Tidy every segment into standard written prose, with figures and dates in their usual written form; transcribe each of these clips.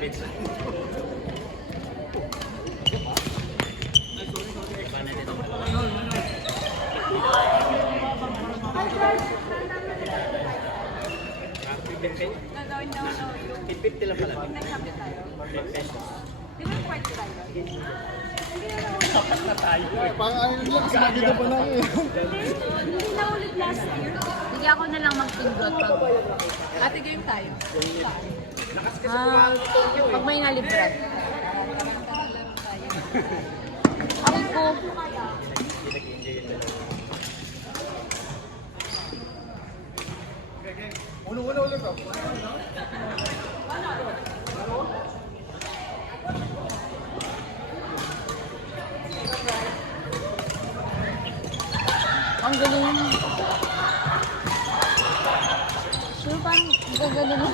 $50 lang pala. Nag-happy tayo. Di ba kwarto tayo? Dapat na tayo. Parang ayun lang, kasi nakita pa lang eh. Hindi na ulit last year. Sige ako na lang mag-pindot pag... Ate game tayo. Saan? Pag may nalibran. Laro tayo. Ako po. Ulo ulit ako. Ang galing. Sure, parang gagano.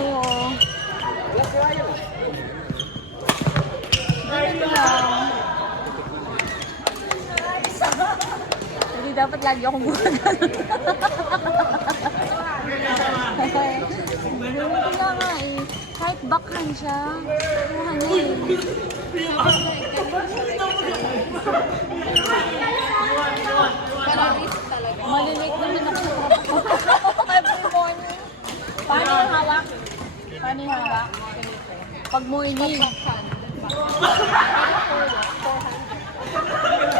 Oo. Ganun lang. Hindi dapat lagi akong gumagano. Ganun lang nga eh. Kahit backhand siya. Kuha niya eh. Parang risk talaga. Malilate naman ako sa trabaho. Every morning. Paano yung hawak? Paano yung hawak? Pag morning. Backhand.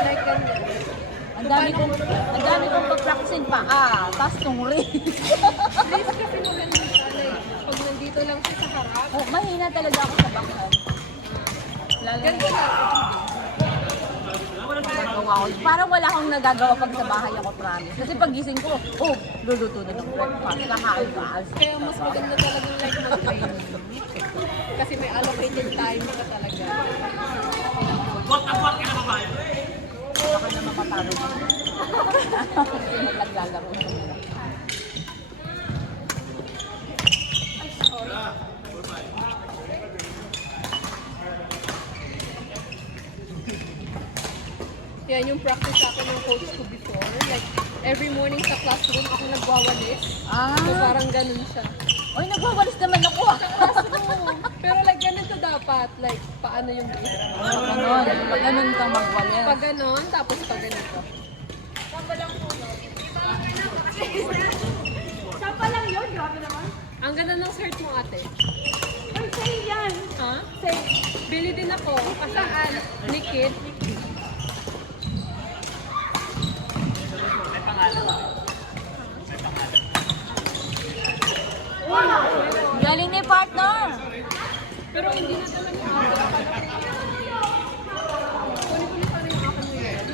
Like ganyan. Ang dami kong pag-practicing pa. Tapos tong race. Risk kasi maganda siya. Like, pag nandito lang siya sa harap. Oh, mahina talaga ako sa backhand. Lalo Ganito lang. nagagawa ko. Parang wala akong nagagawa pag sa bahay ako, promise. Kasi pag gising ko, luluto na ng breakfast. Kakain ka. Kaya mas maganda talagang like mag-training. Kasi may allocated time ka talaga. Buwak ka na babae. Baka naman patalo ko. Kasi naglalaro na nila. Yan yung practice ako ng coach ko before. Like, every morning sa classroom ako nagwawalis. So parang ganun siya. Oy, nagwawalis naman ako Classroom. Pero like, ganito dapat. Like, paano yung basic? Ganon. Pag ganun kang magwalis. Pag ganon, tapos pag ganito. Sapa lang yun, grabe naman. Ang ganda ng shirt mo, ate. Ay, sa'yo yan. Ha? Bili din ako. Pasaan? Nikit. May pangalan. Galing ni partner. Pero hindi na naman yung ate. Kunin ko na sana yung akin mo yun.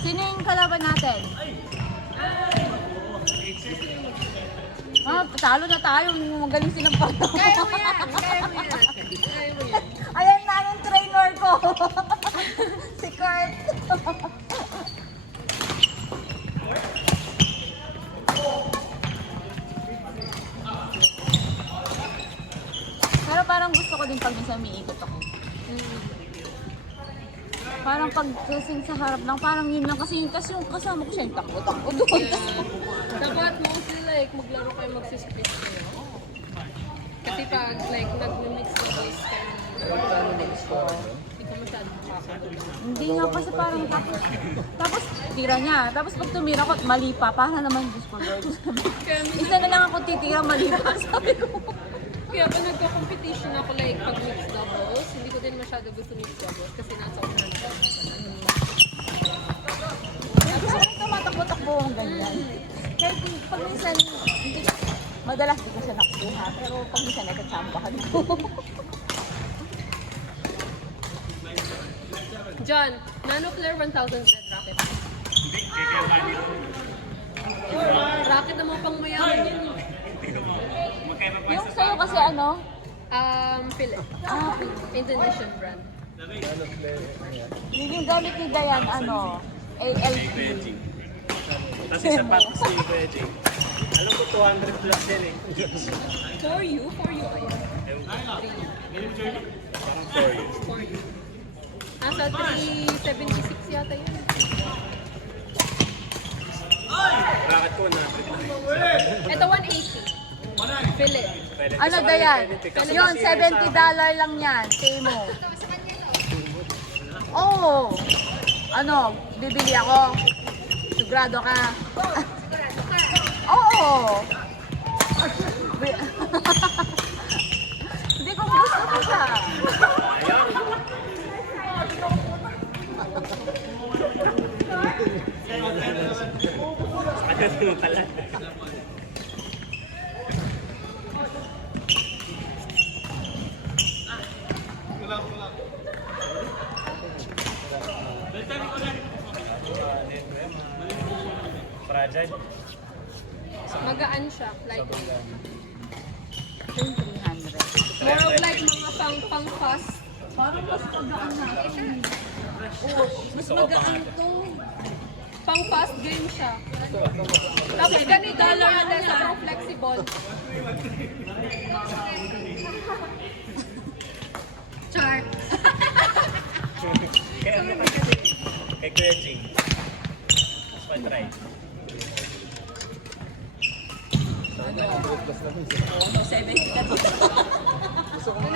Sino yung kalaban natin? Talo na tayo. Magaling silang partner. Kaya mo yan. Kaya mo yan. Kaya mo yan. Ayan na yung trainer ko. Si Kurt. Pero parang gusto ko din pag minsan umiikot ako. Parang pag kasing sa harap lang, parang yun lang kasi yung kasama ko siya yung takbo-takbo doon. Dapat mostly like maglaro kayo, magsisplit kayo. Kasi pag like nag-mix na voice kayo, hindi ka masyadong makakalaban. Hindi nga kasi parang tapos tira niya. Tapos pag tumira ko, mali pa. Para naman, Diyos ko Lord. Kaya minsan, Isa na lang ako titira, mali pa. Sabi ko. kaya pag nagko-competition ako like pag mixed doubles, hindi ko din masyado gusto mixed doubles kasi nasa unahan ko. Tapos parang tumatakbo-takbo ang ganyan. Kahit pag minsan, hindi, madalas di ko siya nakuha. Pero pag minsan, nagkatsambahan ko. John, Nano Claire 1000 Z racket. Hindi, kaya dito. Racket na mo pang mayaman yun. Magkaiba pa Yung sa'yo kasi ano? Philip. Ah, Indonesian brand. yung gamit ni Dayan, ano? ALP. Benji. Tapos isa pa si Benji. Alam ko 200 plus yan eh. For you ayun. Parang 4 years. For you. Nasa 376 yata yun. Bracket ko na. Ito 180. Filet. Ano ba yan? Yun, $70 lang yan. Say mo. Oo. Ano, bibili ako. Sigurado ka. Oo. Hindi ko gusto ko siya. Ano mo pala? Fragile. Magaan siya. Like, Yung 300. more of like mga pang-fast. Parang mas magaan na. Mas magaan to. Pang-fast game siya. Tapos ganito lang na sobrang flexible. Char. Kaya naman kasi kay Kuya Jing. Mas matry. Ano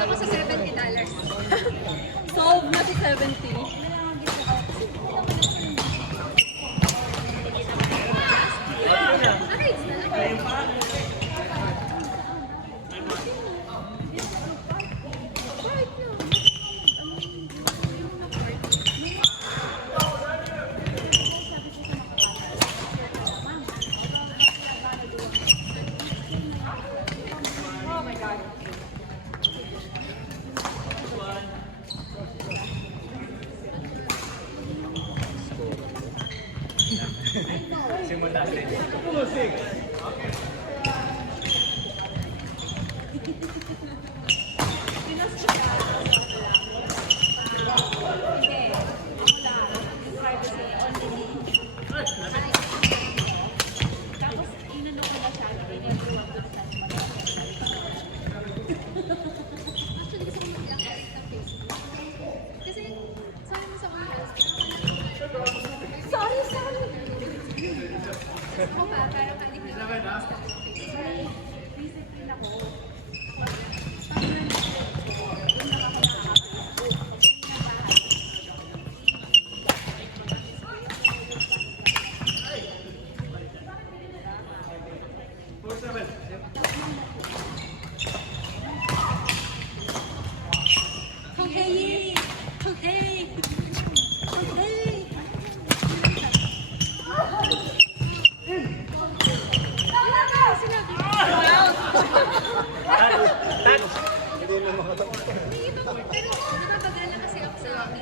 ko sa $70? Solve na si 70. Simula rin.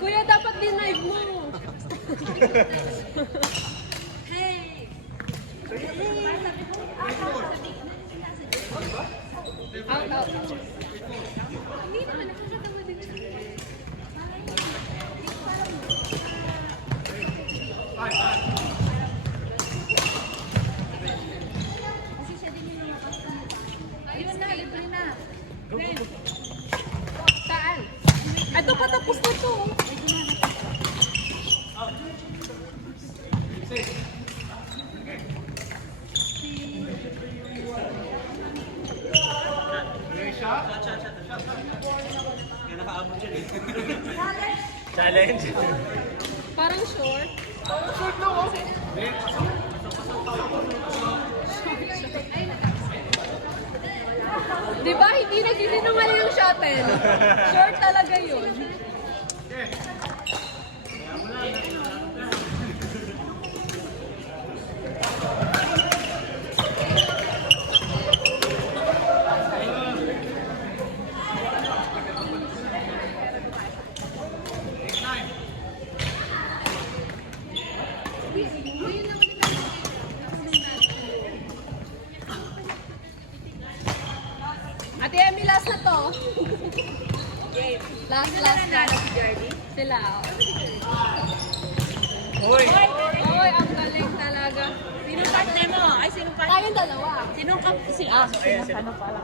Kuya, dapat din-live mo. Hey! Out. Hindi naman, nakakatawa din siya. Ayun na. Saan? Ito patapos na to. Challenge. Parang short. Short lang oh. Di ba? Hindi naman yung shuttle. Short talaga yun. Ate Emmy, last na to. Last na. Sila. Uy! Oy, ang galing talaga. Sinong partner mo? Ay, sinong partner? Tayo Kayong dalawa. Sinong kap... Si... Ah, sinong ano pala.